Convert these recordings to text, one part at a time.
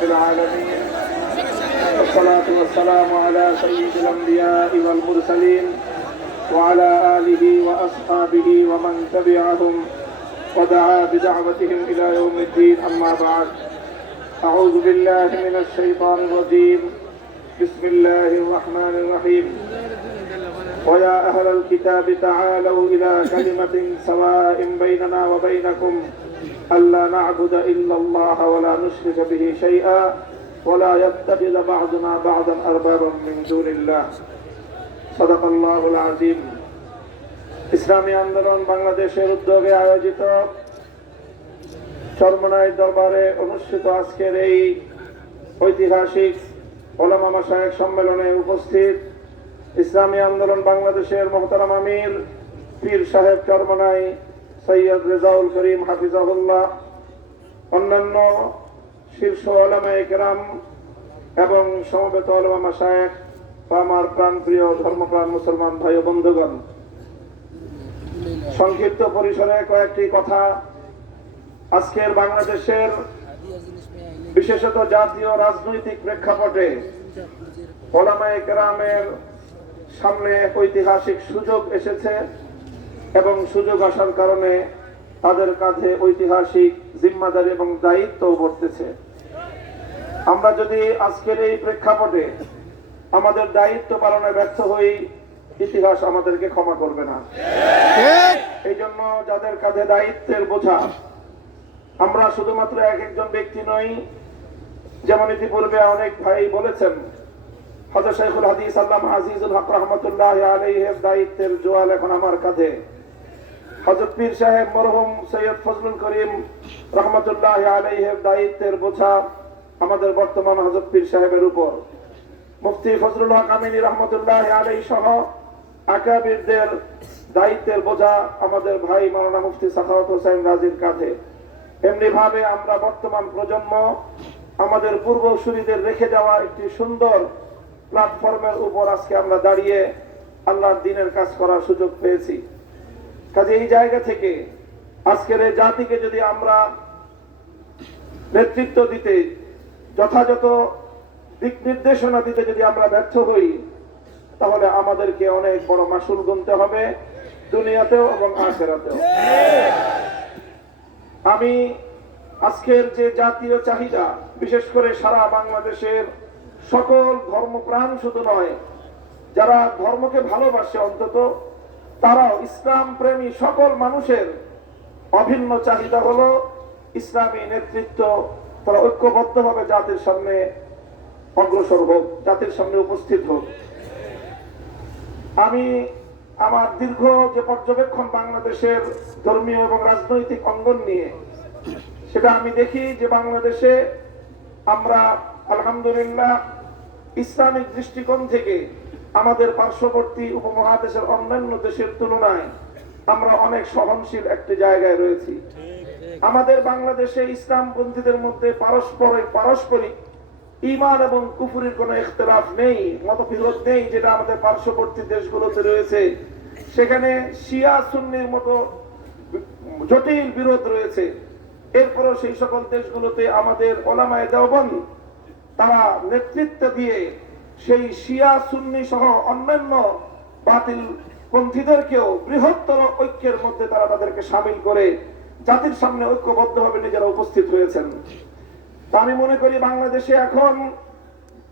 رب العالمين. والصلاة والسلام على سيد الأنبياء والمرسلين وعلى آله وأصحابه ومن تبعهم ودعا بدعوتهم إلى يوم الدين. أما بعد أعوذ بالله من الشيطان الرجيم. بسم الله الرحمن الرحيم. ويا أهل الكتاب تعالوا إلى كلمة سواء بيننا وبينكم. ألا نعبد إلا الله ولا نشرك به شيئا ولا يتخذ بعضنا بعضا أربابا من دون الله صدق الله العظيم ইসলামী আন্দোলন বাংলাদেশের উদ্যোগে আয়োজিত চরমনাই দরবারে অনুষ্ঠিত আজকের এই ঐতিহাসিক ওলামা মাসায়েক সম্মেলনে উপস্থিত ইসলামী আন্দোলন বাংলাদেশের মোহতারাম আমির পীর সাহেব চরমনাই সৈয়দ রেজাউল করিম হাফিজাহুল্লাহ, অন্যান্য শীর্ষ ওলামা একরাম এবং সমবেত ওলামা মাসায়েক আমার প্রাণপ্রিয় ধর্মপ্রাণ মুসলমান ভাই ও বন্ধুগণ। সংক্ষিপ্ত পরিসরে কয়েকটি কথা। আজকের বাংলাদেশের বিশেষত জাতীয় রাজনৈতিক প্রেক্ষাপটে ওলামায়ে কেরামের সামনে ঐতিহাসিক সুযোগ এসেছে। এবং সুযোগ আসার কারণে তাদের কাঁধে ঐতিহাসিক জিম্মাদারি এবং দায়িত্ব বর্তেছে। আমরা যদি আজকের এই প্রেক্ষাপটে আমাদের দায়িত্ব পালনে ব্যর্থ হই ইতিহাস আমাদেরকে ক্ষমা করবে না। এই জন্য যাদের কাঁধে দায়িত্বের বোঝা আমরা শুধুমাত্র এক একজন ব্যক্তি নই যেমন ইতিপূর্বে অনেক ভাই বলেছেন হজরত শেখুল হাদিস আল্লাহ আজিজুল হক রহমতুল্লাহ আলাইহের দায়িত্বের জোয়াল এখন আমার কাঁধে। হজরত পীর সাহেব মরহুম সৈয়দ ফজলুল করিম রহমতুল্লাহ আলাইহের দায়িত্বের বোঝা আমাদের বর্তমান হজরত পীর সাহেবের উপর। মুফতি ফজলুল হক আমিনী রহমতুল্লাহ আলাই সহ আকাবিরদের দায়িত্বের বোঝা আমাদের ভাই মাওলানা মুফতি সাখাওয়াত হোসেন রাজির কাঁধে। এমনি ভাবে আমরা বর্তমান প্রজন্ম আমাদের পূর্বসূরীদের রেখে যাওয়া একটি সুন্দর প্ল্যাটফর্মের উপর আজকে আমরা দাঁড়িয়ে আল্লাহর দিনের কাজ করার সুযোগ পেয়েছি। কাজে এই জায়গা থেকে আজকের এই জাতিকে যদি আমরা নেতৃত্ব দিতে, যথাযথ দিক নির্দেশনা দিতে যদি আমরা ব্যর্থ হই, তাহলে আমাদেরকে অনেক বড় মাসুল গুনতে হবে দুনিয়াতেও এবং আখেরাতেও। আমি আজকের যে জাতীয় চাহিদা, বিশেষ করে সারা বাংলাদেশের সকল ধর্মপ্রাণ শুধু নয়, যারা ধর্মকে ভালোবাসে অন্তত তারাও ইসলাম প্রেমী সকল মানুষের অভিন্ন চাহিদা হলো ইসলামী নেতৃত্ব। তারা ঐক্যবদ্ধ ঐক্যবদ্ধভাবে জাতির সামনে অগ্রসর হোক, জাতির সামনে উপস্থিত হোক। আমি আমার দীর্ঘ যে পর্যবেক্ষণ বাংলাদেশের ধর্মীয় এবং রাজনৈতিক অঙ্গন নিয়ে, সেটা আমি দেখি যে বাংলাদেশে আমরা আলহামদুলিল্লাহ ইসলামিক দৃষ্টিকোণ থেকে আমাদের পার্শ্ববর্তী উপমহাদেশের অন্যান্য দেশের তুলনায় আমরা অনেক সহনশীল একটি জায়গায় রয়েছি। আমাদের বাংলাদেশে ইসলামপন্থীদের মধ্যে পারস্পরিক পারস্পরিক ইমান এবং কুফুরির কোনো ইখতলাফ নেই, মতবিরোধ নেই, যেটা আমাদের পার্শ্ববর্তী দেশগুলোতে রয়েছে। সেখানে শিয়া, সুন্নির মতো জটিল বিরোধ রয়েছে। এরপরও সেই সকল দেশগুলোতে আমাদের ওলামায় দেওবন তারা নেতৃত্ব দিয়ে সেই শিয়া সুন্নি সহ অন্যান্য বাতিল পন্থীদেরকেও বৃহত্তর ঐক্যের মধ্যে তারা তাদেরকে সামিল করে জাতির সামনে ঐক্যবদ্ধভাবে নিজেরা উপস্থিত হয়েছেন। আমি মনে করি বাংলাদেশে এখন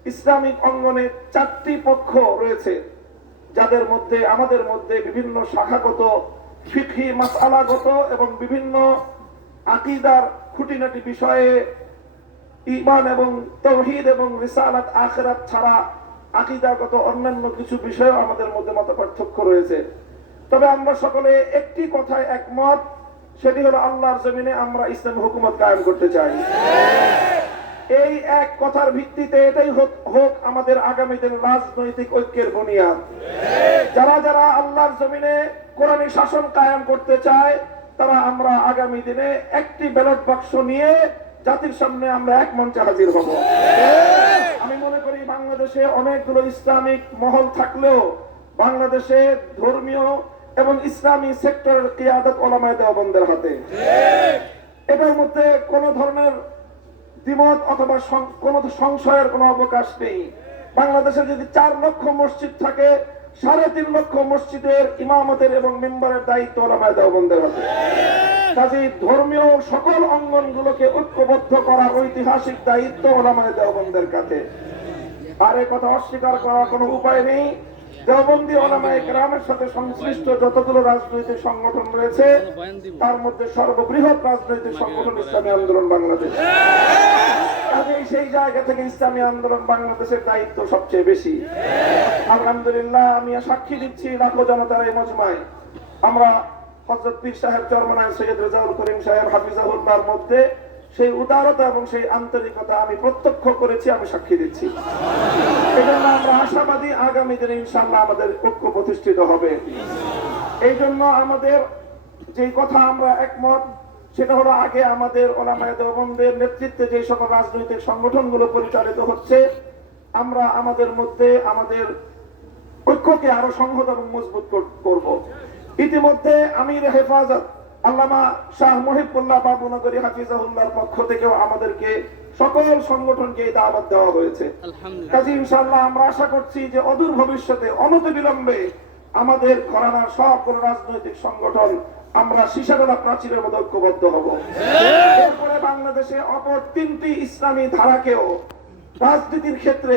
ইসলামিক অঙ্গনে চারটি পক্ষ রয়েছে, যাদের মধ্যে, আমাদের মধ্যে বিভিন্ন শাখাগত ফিখি মাসালাগত এবং বিভিন্ন আকিদার খুঁটিনাটি বিষয়ে ইমান এবং তৌহিদ এবং রিসালাত আখেরাত ছাড়া আকিদাগত অন্যান্য কিছু বিষয় আমাদের মধ্যে মত পার্থক্য রয়েছে। তবে আমরা সকলে একটি কথায় একমত, সেটি হলো আল্লাহর জমিনে আমরা ইসলাম হুকুমত কায়েম করতে চাই। এই এক কথার ভিত্তিতে এটাই হোক হোক আমাদের আগামী দিন রাজনৈতিক ঐক্যের বুনিয়াদ। যারা যারা আল্লাহর জমিনে কোরআনী শাসন কায়েম করতে চায়, তারা আমরা আগামী দিনে একটি ব্যালট বাক্স নিয়ে জাতির সামনে আমরা এক মঞ্চে হাজির হব। আমি মনে করি বাংলাদেশে অনেকগুলো ইসলামিক মহল থাকলেও বাংলাদেশে ধর্মীয় এবং ইসলামী সেক্টরের কিয়াদত ওলামায় দেওবন্দের হাতে। এটার মধ্যে কোন ধরনের দ্বিমত অথবা কোনো সংশয়ের কোনো অবকাশ নেই। বাংলাদেশে যদি চার লক্ষ মসজিদ থাকে, সাড়ে তিন লক্ষ মসজিদের ইমামতের এবং মেম্বারের দায়িত্ব ওলামায় দেওবন্দের হাতে। কাজে ধর্মীয় সকল অঙ্গনগুলোকে ঐক্যবদ্ধ করা ঐতিহাসিক দায়িত্ব ওলামায় দেওবন্দের কাছে। আর এ কথা অস্বীকার করার কোনো উপায় নেই। দেওবন্দি ওলামায় গ্রামের সাথে সংশ্লিষ্ট যতগুলো রাজনৈতিক সংগঠন রয়েছে, তার মধ্যে সর্ববৃহৎ রাজনৈতিক সংগঠন ইসলামী আন্দোলন বাংলাদেশ। কাজেই সেই জায়গা থেকে ইসলামী আন্দোলন বাংলাদেশের দায়িত্ব সবচেয়ে বেশি। আলহামদুলিল্লাহ, আমি সাক্ষী দিচ্ছি লাখো জনতার এই মজমায়। আমরা হজরত পীর সাহেব চরমনায় সৈয়দ রেজাউল করিম সাহেব হাফিজাহুল্লাহর মধ্যে সেই উদারতা এবং সেই আন্তরিকতা আমি প্রত্যক্ষ করেছি, আমি সাক্ষী দিচ্ছি। এজন্য আমরা আশাবাদী আগামী দিনে আমাদের ঐক্য প্রতিষ্ঠিত হবে। এই জন্য আমাদের কথা আমরা একমত, সেটা হলো আগে আমাদের ওলামায় নেতৃত্বে যে সকল রাজনৈতিক সংগঠনগুলো পরিচালিত হচ্ছে, আমরা আমাদের মধ্যে আমাদের ঐক্যকে আরও সংহত এবং মজবুত কর- করব। ইতিমধ্যে আমির হেফাজত আল্লামা শাহ মহিবুল্লাহ বাবুনগরী হাফিজাহুল্লাহর পক্ষ থেকেও আমাদেরকে সকল সংগঠনকে এই দাওয়াত দেওয়া হয়েছে। কাজে ইনশাআল্লাহ আমরা আশা করছি যে অদূর ভবিষ্যতে অনত বিলম্বে আমাদের ঘরানার সবগুলো রাজনৈতিক সংগঠন আমরা সিসাগোলা প্রাচীরের মতো ঐক্যবদ্ধ হব। এরপরে বাংলাদেশে অপর তিনটি ইসলামী ধারাকেও রাজনীতির ক্ষেত্রে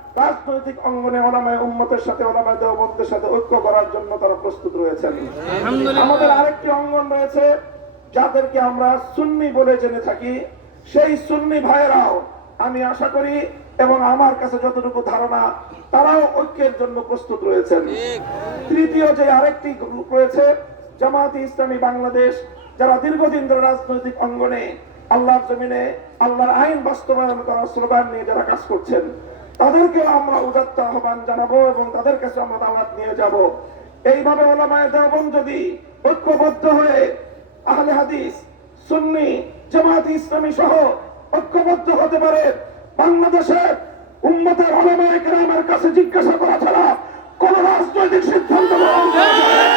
রাজনৈতিক অঙ্গনে ওলামায় উম্মতের সাথে ওলামায় দেওবন্দের সাথে ঐক্য করার জন্য তারা প্রস্তুত রয়েছেন। আমাদের আরেকটি অঙ্গন রয়েছে যাদেরকে আমরা সুন্নি বলে জেনে থাকি। সেই সুন্নি ভাইয়েরাও আমি আশা করি এবং আমার কাছে যতটুকু ধারণা তারাও ঐক্যের জন্য প্রস্তুত রয়েছেন। তৃতীয় যে আরেকটি গ্রুপ রয়েছে জামায়াতে ইসলামী বাংলাদেশ যারা দীর্ঘদিন ধরে রাজনৈতিক অঙ্গনে আল্লাহর জমিনে আল্লাহর আইন বাস্তবায়ন করার স্লোগান নিয়ে যারা কাজ করছেন তাদেরকে আমরা উদাত্ত আহ্বান জানাব এবং তাদের কাছে দাওয়াত নিয়ে যাব। এইভাবে ওলামায় দেবন যদি ঐক্যবদ্ধ হয়ে আহলে হাদিস, সুন্নি জামাত ইসলামী সহ ঐক্যবদ্ধ হতে পারে বাংলাদেশের উম্মতের ওলামায়ে কেরামের কাছে জিজ্ঞাসা করা ছাড়া কোন রাজনৈতিক সিদ্ধান্ত গ্রহণ করা যাবে না।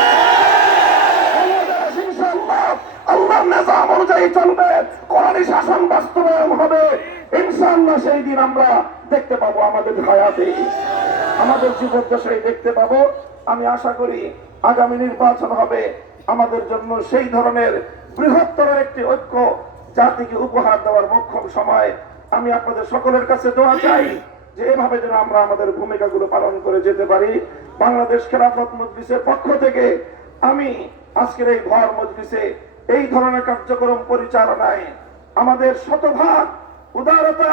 বাংলাদেশ ইনশাআল্লাহ আল্লাহর নিজাম অনুযায়ী চলবে। কোরআনী শাসন বাস্তবায়ন হবে। ইনশাআল্লাহ সেই দিন আমরা দেখতে পাবো আমাদের হায়াতে। আমাদের জীবদ্দশায় দেখতে পাবো। আমি আশা করি আগামী নির্বাচন হবে। আমাদের জন্য সেই ধরনের বৃহত্তর একটি ঐক্য জাতিকে উপহার দেওয়ার মোক্ষম সময়। আমি আপনাদের সকলের কাছে দোয়া চাই যে এভাবে যেন আমরা আমাদের ভূমিকাগুলো পালন করে যেতে পারি। বাংলাদেশ খেলাফত মজলিসের পক্ষ থেকে আমি আজকের এই ঘর মজলিসে এই ধরনের কার্যক্রম পরিচালনায় আমাদের শতভাগ উদারতা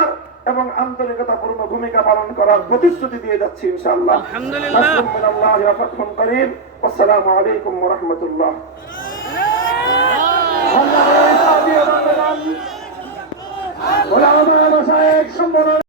এবং আন্তরিকতাপূর্ণ ভূমিকা পালন করার প্রতিশ্রুতি দিয়ে যাচ্ছি ইনশাআল্লাহ। আসসালামু আলাইকুম রাহমাতুল্লাহ। ওলামা